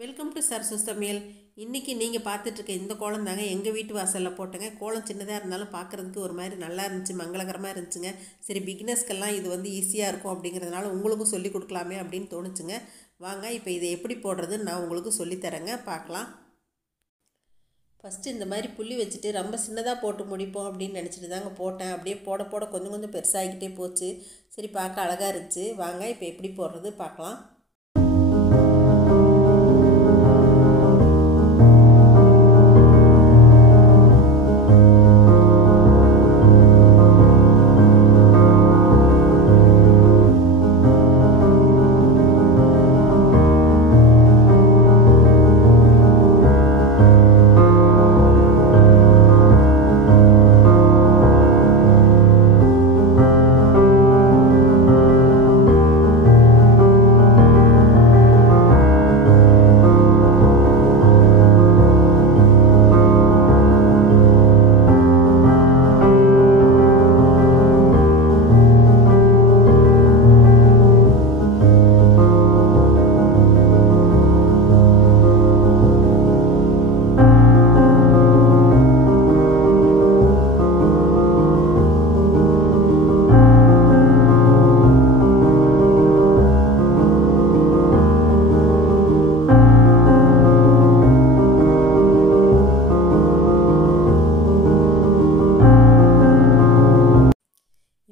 Welcome to Sarasu சமையல். இன்றைக்கி நீங்கள் பார்த்துட்ருக்க இந்த கோலம் தாங்க எங்கள் வீட்டு வாசலில் போட்டேங்க. கோலம் சின்னதாக இருந்தாலும் பார்க்குறதுக்கு ஒரு மாதிரி நல்லா இருந்துச்சு, மங்களகரமாக இருந்துச்சுங்க. சரி, பிகினர்ஸ்க்கெல்லாம் இது வந்து ஈஸியாக இருக்கும் அப்படிங்கிறதுனால உங்களுக்கும் சொல்லி கொடுக்கலாமே அப்படின்னு தோணுச்சுங்க. வாங்க இப்போ இதை எப்படி போடுறதுன்னு நான் உங்களுக்கு சொல்லித்தரேங்க, பார்க்கலாம். ஃபஸ்ட்டு இந்த மாதிரி புள்ளி வச்சுட்டு ரொம்ப சின்னதாக போட்டு முடிப்போம் அப்படின்னு நினச்சிட்டு தாங்க போட்டேன். அப்படியே போட போட கொஞ்சம் கொஞ்சம் பெருசாகிக்கிட்டே போச்சு. சரி, பார்க்க அழகாக இருந்துச்சு. வாங்க இப்போ எப்படி போடுறது பார்க்கலாம்.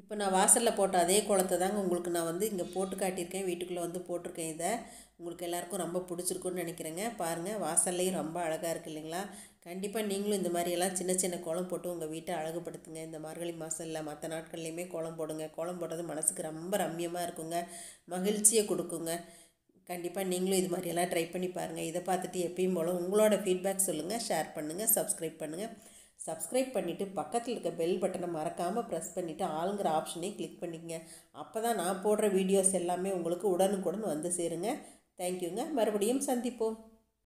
இப்போ நான் வாசலில் போட்ட அதே கோலத்தை தாங்க உங்களுக்கு நான் வந்து இங்கே போட்டு காட்டியிருக்கேன். வீட்டுக்குள்ளே வந்து போட்டிருக்கேன். இதை உங்களுக்கு எல்லாேருக்கும் ரொம்ப பிடிச்சிருக்குன்னு நினைக்கிறேங்க. பாருங்கள், வாசல்லையும் ரொம்ப அழகாக இருக்குது இல்லைங்களா? கண்டிப்பாக நீங்களும் இந்த மாதிரியெல்லாம் சின்ன சின்ன கோலம் போட்டு உங்கள் வீட்டை அழகுபடுத்துங்க. இந்த மார்கழி மாதத்தில் மற்ற நாட்கள்லையுமே கோலம் போடுங்க. கோலம் போடுறது மனசுக்கு ரொம்ப ரம்மியமாக இருக்குங்க, மகிழ்ச்சியை கொடுக்குங்க. கண்டிப்பாக நீங்களும் இது மாதிரியெல்லாம் ட்ரை பண்ணி பாருங்கள். இதை பார்த்துட்டு எப்பயும் போல் உங்களோட ஃபீட்பேக் சொல்லுங்கள், ஷேர் பண்ணுங்கள், சப்ஸ்கிரைப் பண்ணுங்கள். சப்ஸ்கிரைப் பண்ணிவிட்டு பக்கத்தில் இருக்க பெல் பட்டனை மறக்காமல் ப்ரெஸ் பண்ணிவிட்டு ஆளுங்கிற ஆப்ஷனையும் கிளிக் பண்ணிக்கங்க. அப்போ தான் நான் போடுற வீடியோஸ் எல்லாமே உங்களுக்கு உடனுக்குடன் வந்து சேருங்க. தேங்க்யூங்க. மறுபடியும் சந்திப்போம்.